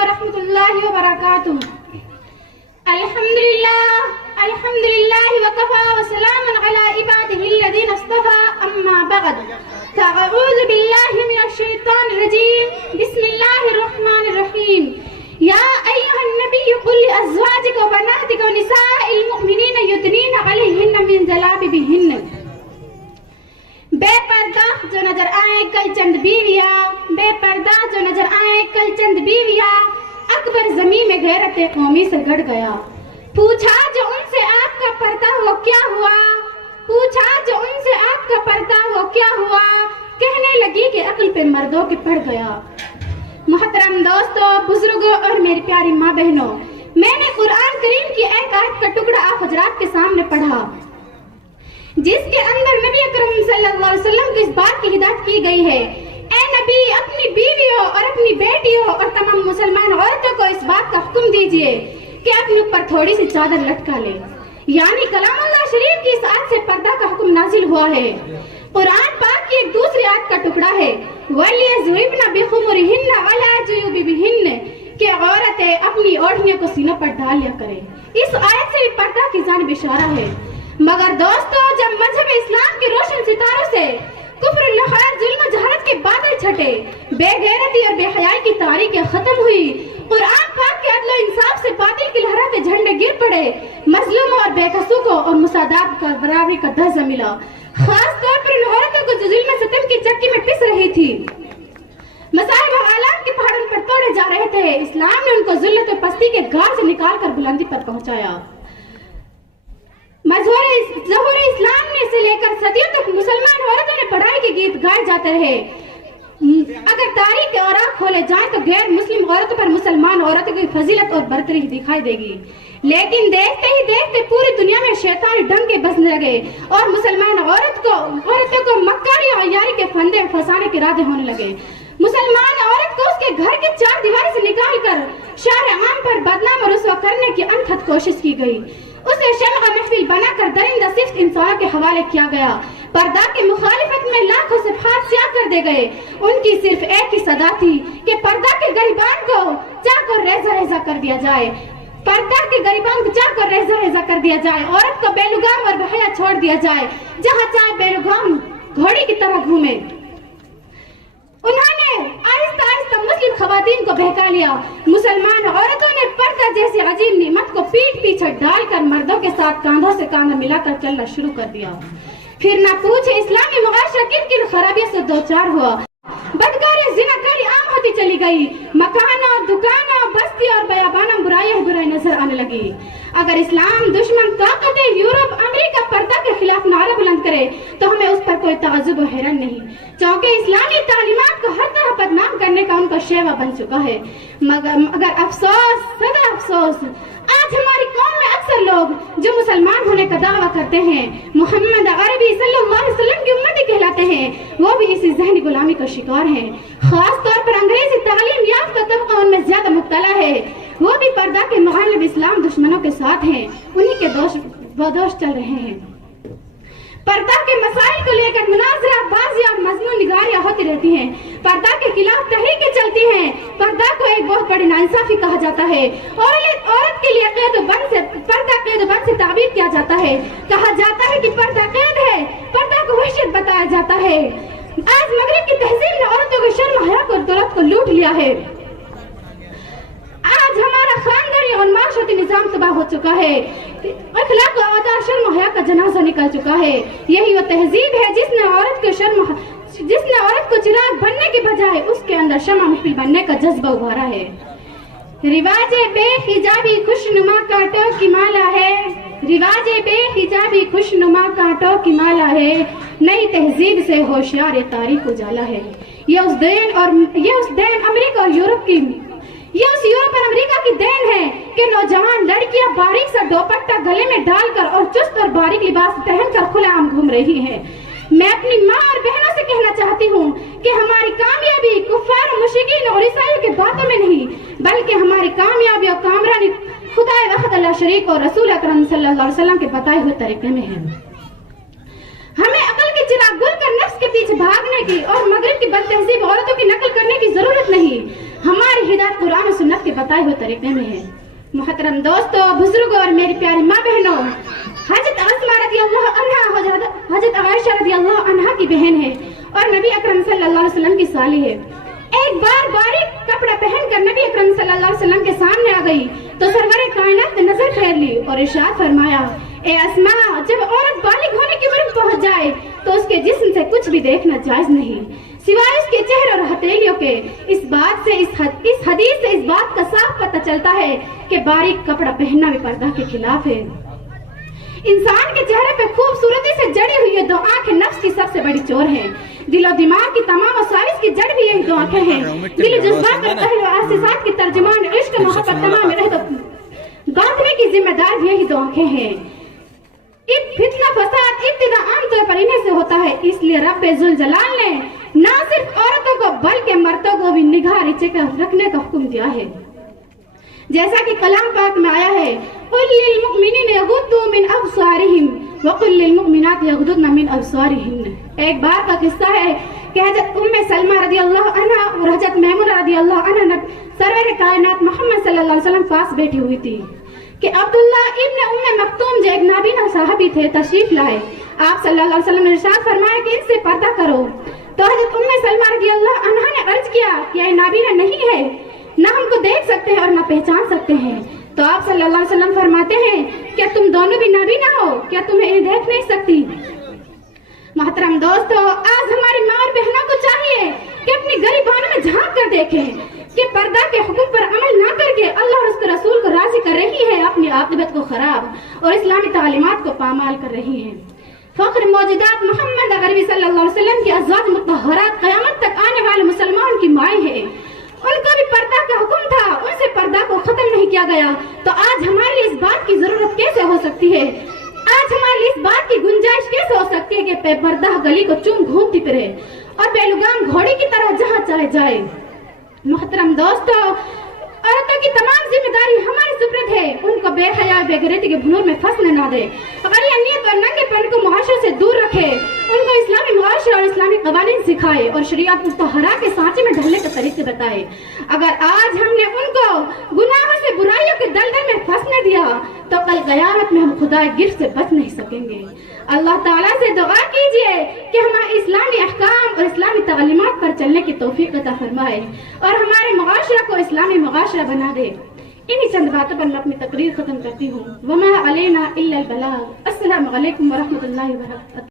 ورحمۃ اللہ وبرکاتہ. الحمد للہ وکفى وسلام علی عباده الذین اصطفى. اما بعد فاعوذ باللہ من الشیطان الرجیم. بسم اللہ الرحمن الرحیم. یا ایھا النبی قل لازواجک وبناتک ونساء المؤمنین یدنین علیہن من جلابیبہن. بے پردہ جو نظر آئے کل چند بیویاں، بے پردہ جو نظر آئے کل چند بیویاں، اکبر زمین میں غیرت قومی سے گڑ گیا. پوچھا جو ان سے آپ کا پردہ وہ کیا ہوا، پوچھا جو ان سے آپ کا پردہ وہ کیا ہوا، کہنے لگی کہ عقل پہ مردوں کے پڑ گیا. محترم دوستو، بزرگوں اور میری پیاری ماں بہنوں، میں نے قرآن کریم کی ایک آیت کا ٹکڑا آپ حضرات کے سامنے پڑھا جس کے اندر نبی اکرم صلی اللہ علیہ وسلم کو اس بات کی ہدایت کی گئی ہے، اے نبی اپنی بیویوں اور اپنی بیٹیوں اور تمام مسلمان عورتوں کو اس بات کا حکم دیجئے کہ اپنے اوپر تھوڑی سی چادر لٹکا لے. یعنی کلام اللہ شریف کی اس آیت سے پردہ کا حکم نازل ہوا ہے. قرآن پاک کی ایک دوسری آیت کا ٹکڑا ہے وَلْيَضْرِبْنَ بِخُمُرِهِنَّ عَلَى جُيُوبِهِنَّ کہ عورتیں اپنی اوڑھنیوں کو سینوں پر ڈال لیا کریں. اس آیت سے بھی پردہ کی جانب اشارہ ہے. مگر دوستو، جب مذہب اسلام کے روشن ستاروں سے کفر، الخیر، ظلم و جہالت کے بادل چھٹے، بے غیرتی اور بے حیائی کی تاریخیں ختم ہوئی، قرآن پاک کے عدل و انصاف سے باطل کی لہراتے جھنڈے گر پڑے، مظلوموں اور بے قصوں کو اور مساعدات کا برابری کا درجہ ملا. خاص طور پر ان عورتوں کو جو ظلم ستم کی چکی میں پس رہی تھی، مصائب و آلات کے پہاڑوں پر توڑے جا رہے تھے، اسلام نے ان کو ذلت و پستی کے گھاٹ سے نکال کر بلندی پر پہنچایا. ظہور اسلام نے سے لے کر صدیوں تک مسلمان عورتوں نے پڑھائی کے گیت گائے جاتے رہے. اگر تاریخ کے اوراق کھولے جائیں تو غیر مسلم عورتوں پر مسلمان عورتوں کی فضیلت اور برتری دکھائی دے گی. لیکن دیکھتے ہی دیکھتے پوری دنیا میں شیطانی ڈنکے بجنے لگے اور مسلمان عورتوں کو مکاری اور عیاری کے پھندے پھنسانے کے ارادے ہونے لگے. مسلمان عورت کو اس کے گھر کی چار دیواری سے نکال کر شہر عام پر بدنام اور رسوا کرنے کی انتھک کوشش کی گئی. اسے شمع محفل بنا کر درندہ صفت انسانوں کے حوالے کیا گیا. پردہ کی مخالفت میں لاکھوں صفحات سیاہ کر دے گئے. ان کی صرف ایک ہی صدا تھی کہ پردہ کے غریبان کو چاک اور ریزہ ریزہ کر دیا جائے، پردہ کے غریبان کو چاک اور ریزہ ریزہ کر دیا جائے، عورت کو بے لگام اور بحیا چھوڑ دیا جائے، جہاں چاہے بے لگام گھوڑی کی طرح گھومے. انہوں نے آہستہ آہستہ مسلم خواتین کو بہکا لیا. مسلمان عورتوں نے پردہ جیسی عظیم نعمت کو پیٹ پیچھے ڈال کر مردوں کے ساتھ کاندھوں سے کاندھا ملا کر چلنا شروع کر دیا. پھر نہ پوچھے اسلامی معاشرہ کن کن خرابیوں سے دوچار ہوا. بدکاری، زناکاری عام ہوتی چلی گئی. مکانوں، دکانوں، بستی اور بیابانوں برائی نظر آنے لگی. اگر اسلام دشمن طاقتیں یورپ، امریکہ پردہ کے خلاف نعرہ بلند کرے تو ہمیں اس پر کوئی تعجب و حیران نہیں، چونکہ اسلامی تعلیمات کو ہر طرح بدنام کرنے کا ان کا شیوا بن چکا ہے. مگر افسوس، صدا افسوس، آج ہماری قوم میں اکثر لوگ جو مسلمان ہونے کا دعویٰ کرتے ہیں، محمد عربی صلی اللہ علیہ وسلم کی امتی کہلاتے ہیں، وہ بھی اسی ذہنی غلامی کا شکار ہیں. خاص طور پر انگریزی تعلیم یافتہ طبقہ ان میں زیادہ مبتلا ہے. وہ بھی پردہ کے مغالب اسلام دشمنوں کے ساتھ ہیں، انہی کے دوش چل رہے ہیں. پردہ کے مسائل کو لے کر مناظرہ بازی اور مضمون نگاریاں ہوتی رہتی ہیں. پردہ کے خلاف تحریکیں چلتی ہیں. پردہ کو ایک بہت بڑی ناانصافی کہا جاتا ہے. عورت کے لیے پردہ قید و بند سے تعبیر کیا جاتا ہے. کہا جاتا ہے کہ پردہ قید ہے، پردہ کو وحشت بتایا جاتا ہے. آج مغرب کی تہذیب نے عورتوں کو شرم و حیا اور دولت کو لوٹ لیا ہے. آج ہمارا خاندانی اور معاشرتی نظام تباہ ہو چکا ہے. اخلاق و آداب، شرم و حیا کا جنازہ نکل چکا ہے. یہی وہ تہذیب ہے جس نے عورت کو چراغ بننے کے بجائے اس کے اندر شمع محفل بننے کا جذبہ ابھارا ہے. رواج بے حجابی خوشنما کانٹوں کی مالا ہے، رواج بے حجابی خوشنما کانٹوں کی مالا ہے، نئی تہذیب سے ہوشیار تاریخ اجالا ہے. یہ اس یورپ اور امریکہ کی دین ہے کہ نوجوان لڑکیاں باریک سا دوپٹہ گلے میں ڈال کر اور چست اور باریک لباس پہن کر کھلا عام گھوم رہی ہیں. میں اپنی ماں اور بہنوں سے کہنا چاہتی ہوں کہ ہماری کامیابی کفار و مشرکین اور عیسائیوں کی باتوں میں نہیں، بلکہ ہماری کامیابی اور کامرانی خدا وحد اللہ شریک اور رسول اکرم صلی اللہ علیہ وسلم کے بتائے ہوئے طریقے میں ہے. ہمیں عقل کے چراغ گل کر نفس کے پیچھے بھاگنے کی اور مغرب کی بد تہذیب عورتوں کی نقل کرنے کی ضرورت نہیں. ہماری ہدایت قرآن و سنت کے بتائے ہوئے طریقے میں ہے۔ محترم دوستو، بزرگوں اور میری پیاری ماں بہنوں، حضرت اسماء رضی اللہ عنہا حضرت عائشہ رضی اللہ عنہا کی بہن ہے اور نبی اکرم صلی اللہ علیہ وسلم کی سالی ہے۔ ایک بار باریک کپڑا پہن کر نبی اکرم صلی اللہ علیہ وسلم کے سامنے آ گئی تو سرور کائنات نے نظر پھیر لی اور ارشاد فرمایا، اے اسماء، جب عورت بالغ ہونے کی عمر پہنچ جائے تو اس کے جسم سے کچھ بھی دیکھنا جائز نہیں سوائے اس کے چہرے اور ہتھیلیوں کے۔ اس حدیث سے اس بات کا صاف پتہ چلتا ہے کہ باریک کپڑا پہننا بھی پردہ کے خلاف ہے۔ انسان کے چہرے پہ خوبصورتی سے جڑی ہوئی یہ دو آنکھیں نفس کی سب سے بڑی چور ہیں۔ دل و دماغ کی تمام وسائل کی جڑ بھی یہی دو آنکھیں ہیں۔ دل و جذبات اور پہلو احساسات کی ترجمان، عشق و محبت تمام گاندھنے کی ذمہ دار یہی دو آنکھیں ہیں۔ فتنہ فساد ابتدا عام طور پر انہیں سے ہوتا ہے، اس لیے رب ذوالجلال نے نہ صرف عورتوں کو بلکہ مردوں کو بھی نگاہ نیچے رکھنے کا حکم دیا ہے، جیسا کہ کلام پاک میں آیا ہے، قُلْ لِلْمُؤْمِنِينَ يَغُضُّوا مِنْ أَبْصَارِهِمْ وَقُلْ لِلْمُؤْمِنَاتِ يَغْضُضْنَ مِنْ أَبْصَارِهِنَّ۔ ایک بار کا قصہ ہے کہ حضرت سلمہ رضی اللہ عنہ اور حضرت میمونہ رضی اللہ عنہ سرور کائنات محمد صلی اللہ علیہ وسلم پاس بیٹھی ہوئی تھی کہ عبداللہ ابن مکتوم جو ایک نابینا صحابی تھے تشریف لائے۔ آپ صلی اللہ علیہ وسلم نے ارشاد فرمایا کہ ان سے پردہ کرو، تو حضرت سلمہ رضی اللہ عنہ نے عرض کیا کہ یہ نابینا نہیں ہے، نہ ہم کو دیکھ سکتے ہیں اور نہ پہچان سکتے ہیں، تو آپ صلی اللہ علیہ وسلم فرماتے ہیں کیا تم دونوں بھی نابینا ہو؟ کیا تمہیں انہیں دیکھ نہیں سکتی؟ محترم دوستو، آج ہماری ماں اور بہنوں کو چاہیے کہ اپنی غریبانوں میں جھانک کر دیکھیں کہ پردہ کے حکم پر عمل نہ کر کے اللہ اور اس کے رسول کو راضی کر رہی ہے، اپنی عاقبت کو خراب اور اسلامی تعلیمات کو پامال کر رہی ہے۔ فخر موجودات محمد عربی صلی اللہ علیہ وسلم کی ازواج مطہرات قیامت تک آنے والے مسلمان کی مائیں ہیں، ان کو بھی پردہ کا حکم تھا، ان سے پردہ کو ختم نہیں کیا گیا، تو آج ہمارے لیے اس بات کی ضرورت کیسے ہو سکتی ہے؟ آج ہمارے لیے اس بات کی گنجائش کیسے ہو سکتی ہے کہ بے پردہ گلی کو چوم گھومتی پھرے اور بے لگام گھوڑی کی طرح جہاں چاہے جائے؟ محترم دوستو، عورتوں کی تمام ذمہ داری ہمارے سپرد ہے، ان کو بے حیا بے غیرتی کے بھنور میں پھنسنے نہ دے، غریانیت اور ننگے پن کو معاشرے سے دور رکھے، ان کو اسلامی معاشرے اور اسلامی قوانین سکھائے اور شریعت مطہرہ کے سانچے میں ڈھلنے کے طریقے بتائے۔ اگر آج ہم نے ان کو گناہوں سے برائیوں کے دلدل میں پھنسنے دیا تو کل قیامت میں ہم خدا گرفت سے بچ نہیں سکیں گے۔ اللہ تعالیٰ سے دعا کیجئے کہ ہمیں اسلامی احکام اور اسلامی تعلیمات پر چلنے کی توفیق عطا فرمائے اور ہمارے معاشرہ کو اسلامی معاشرہ بنا دے۔ انہی چند باتوں پر میں اپنی تقریر ختم کرتی ہوں۔ وما علینا الا البلاغ۔ السلام علیکم ورحمۃ اللہ وبرکاتہ۔